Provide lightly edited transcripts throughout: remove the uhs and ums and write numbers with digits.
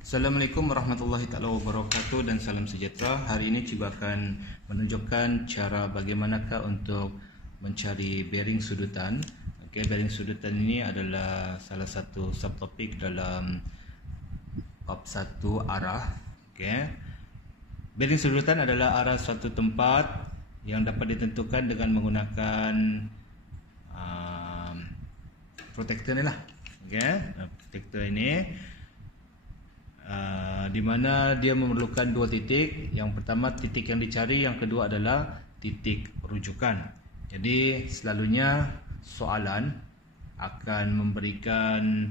Assalamualaikum warahmatullahi taala wabarakatuh dan salam sejahtera. Hari ini Ciba akan menunjukkan cara bagaimanakah untuk mencari bearing sudutan. Okey, bearing sudutan ini adalah salah satu subtopik dalam bab 1 arah. Okey. Bearing sudutan adalah arah suatu tempat yang dapat ditentukan dengan menggunakan protektor ni lah. Okey, protektor ini di mana dia memerlukan dua titik. Yang pertama titik yang dicari, yang kedua adalah titik rujukan. Jadi selalunya soalan akan memberikan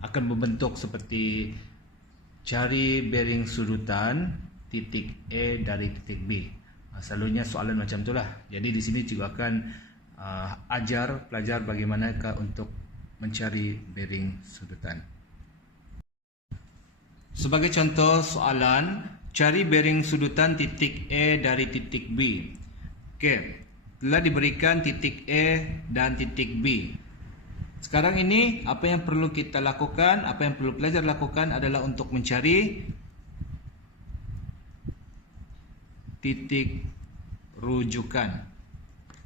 akan membentuk seperti cari bearing sudutan titik A dari titik B. Selalunya soalan macam itulah. Jadi di sini juga akan ajar pelajar bagaimanakah untuk mencari bearing sudutan. Sebagai contoh soalan, cari bearing sudutan titik A dari titik B. Okey, telah diberikan titik A dan titik B. Sekarang ini apa yang perlu kita lakukan, apa yang perlu pelajar lakukan adalah untuk mencari titik rujukan.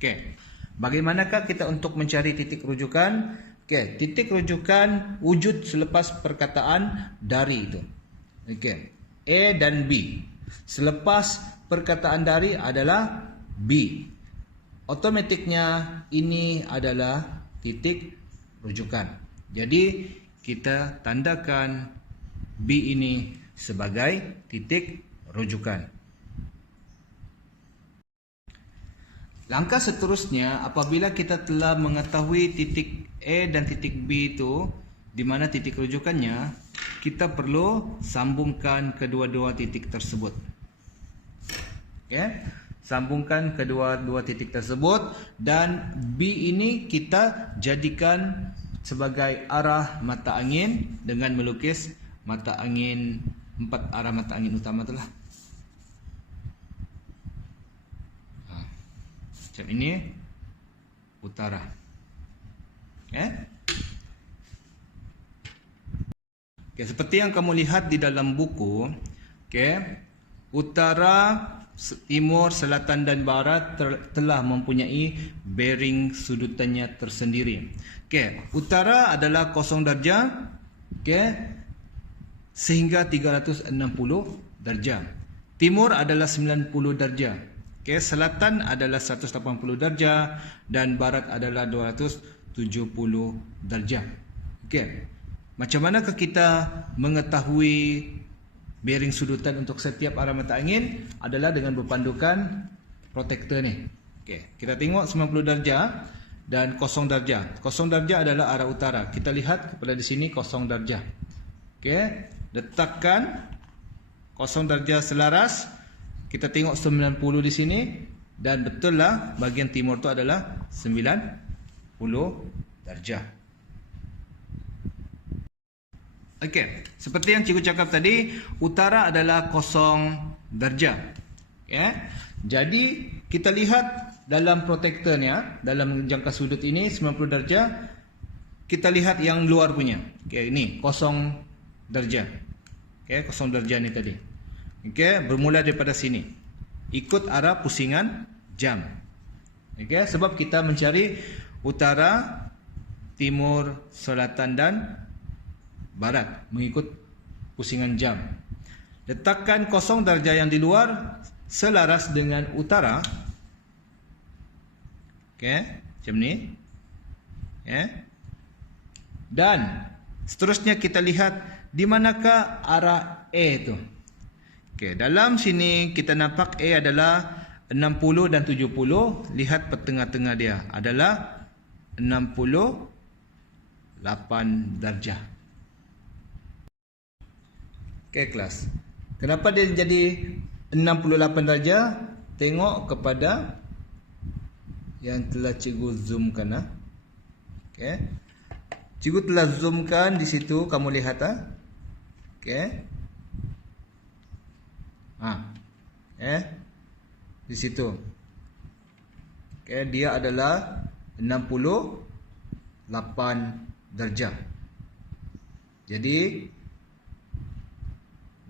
Okey, bagaimanakah kita untuk mencari titik rujukan? Okey, titik rujukan wujud selepas perkataan dari itu. Okey, A dan B. Selepas perkataan dari adalah B. Otomatiknya ini adalah titik rujukan. Jadi kita tandakan B ini sebagai titik rujukan. Langkah seterusnya, apabila kita telah mengetahui titik A dan titik B itu di mana titik rujukannya, kita perlu sambungkan kedua-dua titik tersebut. Okay? Sambungkan kedua-dua titik tersebut dan B ini kita jadikan sebagai arah mata angin dengan melukis mata angin, 4 arah mata angin utama itulah. Macam ini utara. Okay? Okay, seperti yang kamu lihat di dalam buku, okay, utara, timur, selatan dan barat telah mempunyai bearing sudutannya tersendiri. Okay, utara adalah 0 darjah, okay, sehingga 360 darjah. Timur adalah 90 darjah. Okay, selatan adalah 180 darjah dan barat adalah 270 darjah. Okay. Macam manakah kita mengetahui bearing sudutan untuk setiap arah mata angin? Adalah dengan berpandukan protektor ni. Okey, kita tengok 90 darjah dan 0 darjah. 0 darjah adalah arah utara. Kita lihat kepada di sini 0 darjah. Okey, letakkan 0 darjah selaras. Kita tengok 90 di sini dan betul lah bahagian timur tu adalah 90 darjah. Okey, seperti yang cikgu cakap tadi, utara adalah 0 darjah. Okay. Jadi kita lihat dalam protektornya, dalam jangka sudut ini 90 darjah, kita lihat yang luar punya. Okey, ini 0 darjah. Okey, 0 darjah ni tadi. Okey, bermula daripada sini. Ikut arah pusingan jam. Okey, sebab kita mencari utara, timur, selatan dan barat mengikut pusingan jam. Letakkan 0 darjah yang di luar selaras dengan utara. Okey, macam ni. Dan seterusnya kita lihat di manakah arah A itu. Okey, dalam sini kita nampak A adalah 60 dan 70. Lihat petengah-tengah dia adalah 68 darjah. Okey kelas. Kenapa dia jadi 68 darjah? Tengok kepada yang telah cikgu zoomkan. Okey. Cikgu telah zoomkan di situ, kamu lihat Okey. Di situ. Okey, dia adalah 68 darjah. Jadi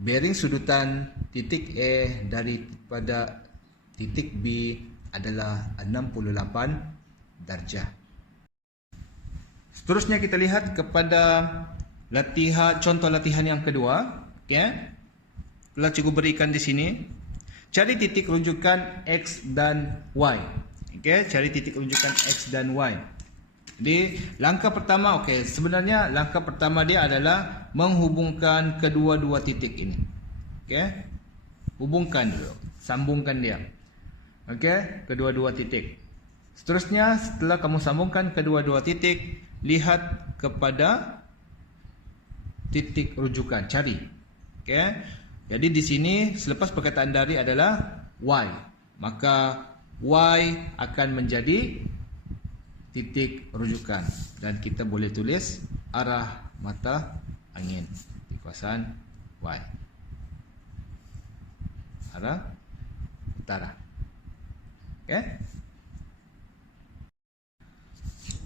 bearing sudutan titik A daripada titik B adalah 68 darjah. Seterusnya kita lihat kepada contoh latihan yang kedua. Okay. Telah cikgu berikan di sini. Cari titik rujukan X dan Y. Okay. Cari titik rujukan X dan Y. Jadi langkah pertama, sebenarnya langkah pertama dia adalah menghubungkan kedua-dua titik ini. Okay. Hubungkan dulu. Sambungkan dia. Okay. Kedua-dua titik. Seterusnya setelah kamu sambungkan kedua-dua titik, lihat kepada titik rujukan, cari. Okay. Jadi di sini selepas perkataan dari adalah Y. Maka Y akan menjadi titik rujukan. Dan kita boleh tulis arah mata angin di kawasan Y. Arah utara. Okay.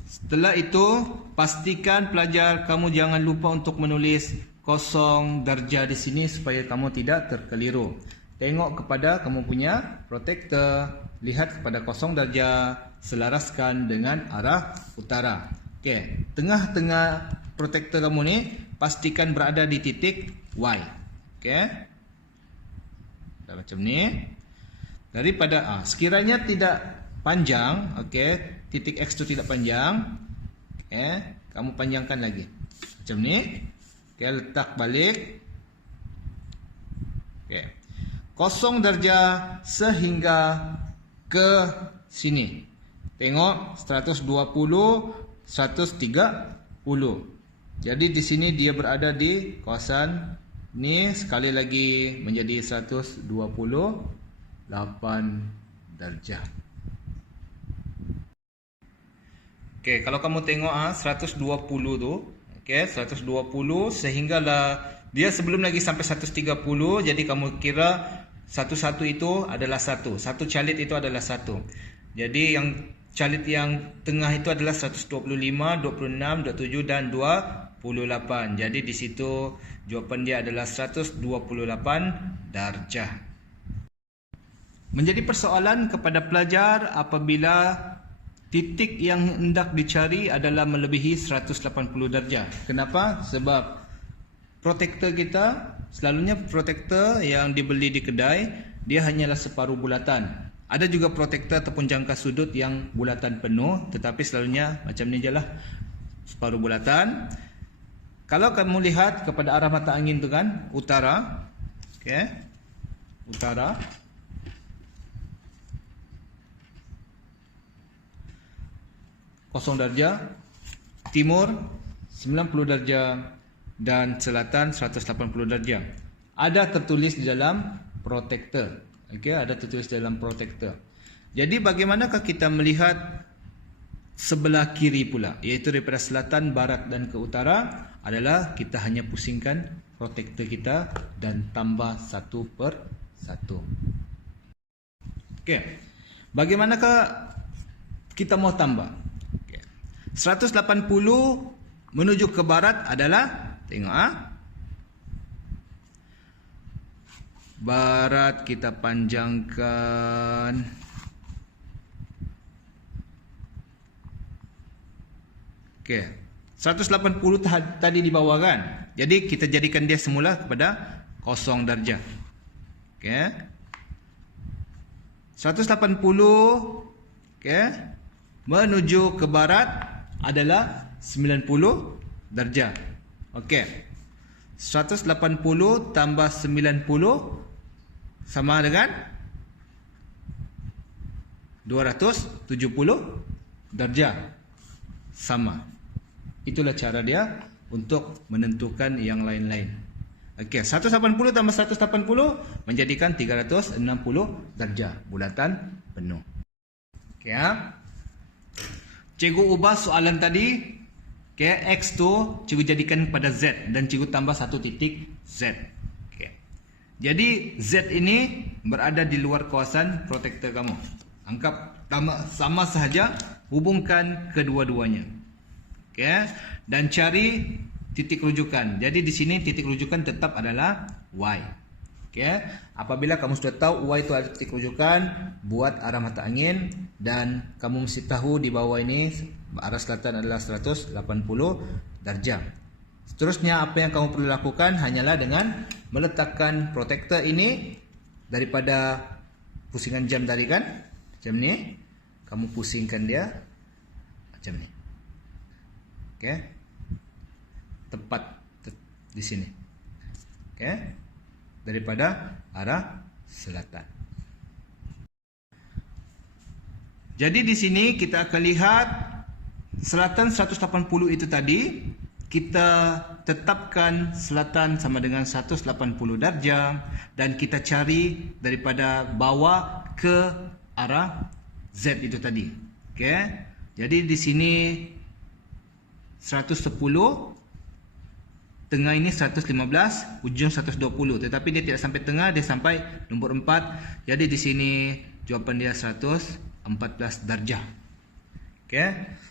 Setelah itu, pastikan pelajar kamu jangan lupa untuk menulis 0 darjah di sini supaya kamu tidak terkeliru. Tengok kepada kamu punya protektor, lihat kepada 0 darjah, selaraskan dengan arah utara. Okey, tengah-tengah protektor kamu ni pastikan berada di titik Y. Okey. Dah macam ni. Daripada sekiranya tidak panjang, okey, titik X tu tidak panjang, kamu panjangkan lagi. Macam ni. Letak balik. 0 darjah sehingga ke sini. Tengok 120, 130. Jadi di sini dia berada di kawasan ni, sekali lagi menjadi 128 darjah. Okey, kalau kamu tengok 120 tu, okey, 120 sehinggalah dia sebelum lagi sampai 130, jadi kamu kira satu-satu itu adalah satu. Satu calit itu adalah satu. Jadi yang calit yang tengah itu adalah 125, 26, 27 dan 28. Jadi di situ jawapan dia adalah 128 darjah. Menjadi persoalan kepada pelajar apabila titik yang hendak dicari adalah melebihi 180 darjah. Kenapa? Sebab protektor kita, selalunya protektor yang dibeli di kedai, dia hanyalah separuh bulatan. Ada juga protektor ataupun jangka sudut yang bulatan penuh, tetapi selalunya macam ni je lah, separuh bulatan. Kalau kamu lihat kepada arah mata angin tu kan, utara, utara, darjah, timur 90 darjah dan selatan 180 darjah. Ada tertulis di dalam protektor. Ada tertulis di dalam protektor. Jadi bagaimanakah kita melihat sebelah kiri pula, iaitu daripada selatan, barat dan ke utara, adalah kita hanya pusingkan protektor kita dan tambah satu per satu. Bagaimanakah kita mau tambah? 180 menuju ke barat adalah, tengok barat kita panjangkan. Okey. 180 tadi di bawah kan. Jadi kita jadikan dia semula kepada 0 darjah. Okey. 180 menuju ke barat adalah 90 darjah. Okey. 180 tambah 90 sama dengan 270 darjah. Sama. Itulah cara dia untuk menentukan yang lain-lain. Okey, 180 tambah 180 menjadikan 360 darjah, bulatan penuh. Okey Cikgu ubah soalan tadi, X tu cikgu jadikan pada Z dan cikgu tambah satu titik Z. Jadi Z ini berada di luar kawasan protektor kamu. Anggap sama sahaja, hubungkan kedua-duanya. Dan cari titik rujukan. Jadi di sini titik rujukan tetap adalah Y. Okey. Apabila kamu sudah tahu Y itu ada titik rujukan, buat arah mata angin dan kamu mesti tahu di bawah ini arah selatan adalah 180 darjah. Seterusnya apa yang kamu perlu lakukan hanyalah dengan meletakkan protektor ini daripada pusingan jam tadi kan, macam ni. Kamu pusingkan dia macam ni. Okey. Tepat di sini. Okey. Daripada arah selatan. Jadi di sini kita akan lihat selatan 180 itu tadi, kita tetapkan selatan sama dengan 180 darjah dan kita cari daripada bawah ke arah Z itu tadi. Okey. Jadi di sini 110, tengah ini 115, ujung 120. Tetapi dia tidak sampai tengah, dia sampai nombor 4. Jadi di sini jawapan dia 114 darjah. Okey.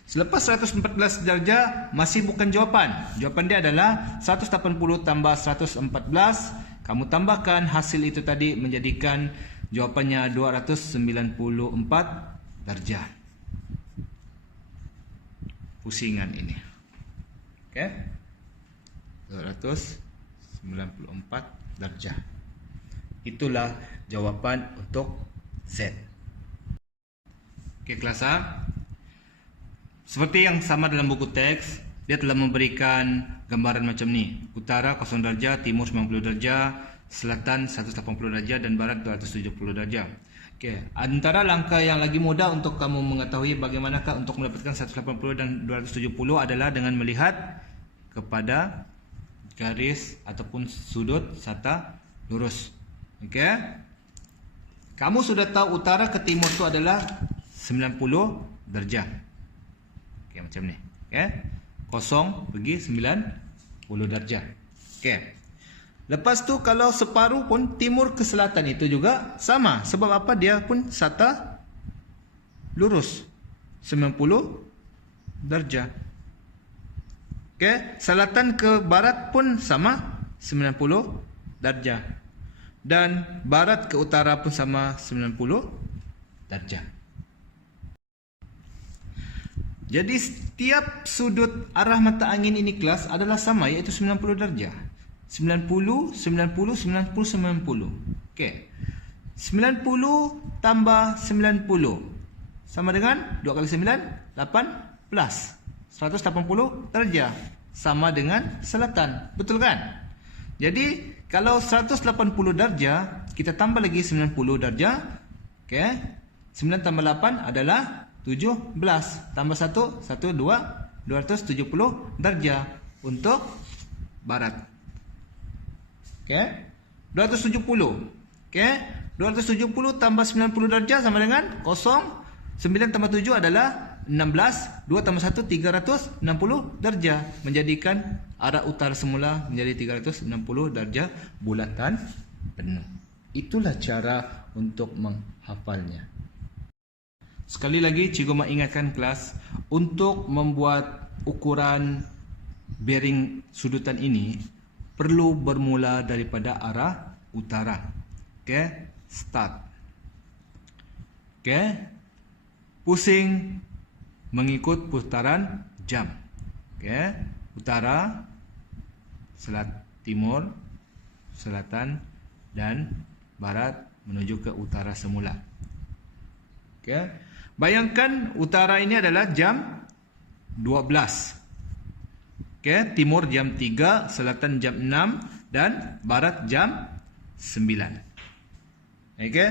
Selepas 114 darjah masih bukan jawapan. Jawapan dia adalah 180 tambah 114. Kamu tambahkan hasil itu tadi menjadikan jawapannya 294 darjah. Pusingan ini. Okey. 294 darjah. Itulah jawapan untuk Z. Okey kelas A. Seperti yang sama dalam buku teks, dia telah memberikan gambaran macam ni. Utara 0 darjah, timur 90 darjah, selatan 180 darjah dan barat 270 darjah. Okey, antara langkah yang lagi mudah untuk kamu mengetahui bagaimanakah untuk mendapatkan 180 dan 270 adalah dengan melihat kepada garis ataupun sudut serta lurus. Okey. Kamu sudah tahu utara ke timur itu adalah 90 darjah. Okey, macam ni. Okey. 0 pergi 90 darjah. Okey. Lepas tu kalau separuh pun timur ke selatan itu juga sama. Sebab apa? Dia pun serta lurus 90 darjah. Okey, selatan ke barat pun sama 90 darjah. Dan barat ke utara pun sama 90 darjah. Jadi setiap sudut arah mata angin ini kelas adalah sama, iaitu 90 darjah. 90, 90, 90, 90. Okey. 90 tambah 90 sama dengan 2 kali 9, 18. 180 darjah sama dengan selatan. Betul kan? Jadi kalau 180 darjah, kita tambah lagi 90 darjah. Okey. 9 tambah 8 adalah 17. Tambah 1, 1, 2, 270 darjah untuk barat. Okey. 270. Okey. 270 tambah 90 darjah sama dengan 0. 9 tambah 7 adalah 16. 2 tambah 1, 360 darjah. Menjadikan arah utara semula menjadi 360 darjah bulatan penuh. Itulah cara untuk menghafalnya. Sekali lagi cikgu mengingatkan kelas, untuk membuat ukuran bearing sudutan ini perlu bermula daripada arah utara. Okey, start. Okey. Pusing mengikut putaran jam. Okey, utara, timur, selatan dan barat menuju ke utara semula. Okey. Bayangkan utara ini adalah jam 12. Okey, timur jam 3, selatan jam 6 dan barat jam 9. Okey.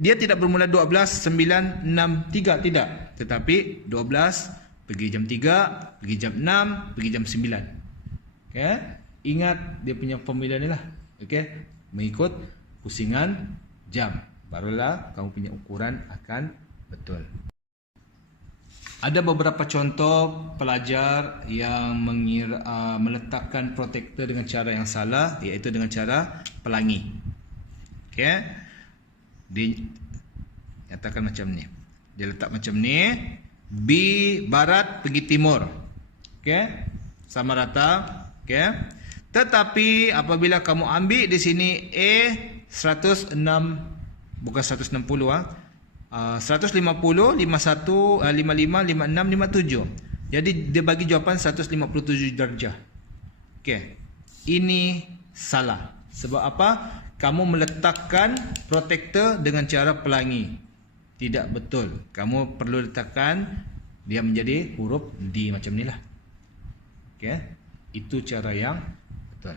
Dia tidak bermula 12, 9, 6, 3, tidak. Tetapi 12 pergi jam 3, pergi jam 6, pergi jam 9. Okey. Ingat dia punya formula ni lah. Okey. Mengikut pusingan jam. Barulah kamu punya ukuran akan betul. Ada beberapa contoh pelajar yang meletakkan protektor dengan cara yang salah, iaitu dengan cara pelangi. Okey. Nyatakan macam ni. Dia letak macam ni. B barat pergi timur. Okey. Sama rata Okey. Tetapi apabila kamu ambil di sini A 106, bukan 160 150, 51, 55, 56, 57. Jadi dia bagi jawapan 157 darjah. Okey. Ini salah. Sebab apa? Kamu meletakkan protektor dengan cara pelangi. Tidak betul. Kamu perlu letakkan dia menjadi huruf D macam ni lah. Okey. Itu cara yang betul.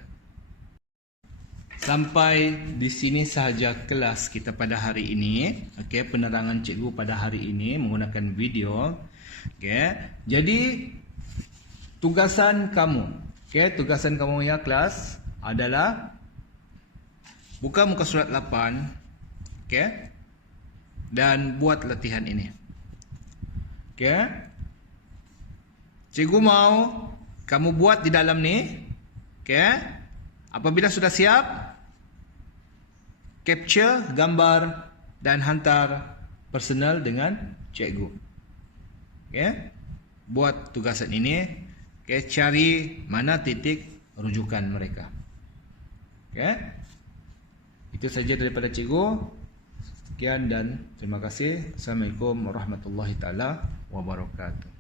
Sampai di sini sahaja kelas kita pada hari ini. Okey, penerangan cikgu pada hari ini menggunakan video. Okey. Jadi tugasan kamu, tugasan kamu ya kelas adalah buka muka surat 8. Okey. Dan buat latihan ini. Okey. Cikgu mau kamu buat di dalam ni. Okey. Apabila sudah siap, capture gambar dan hantar personal dengan cikgu. Okey. Buat tugasan ini, cari mana titik rujukan mereka. Okey. Itu saja daripada cikgu. Sekian dan terima kasih. Assalamualaikum warahmatullahi taala wabarakatuh.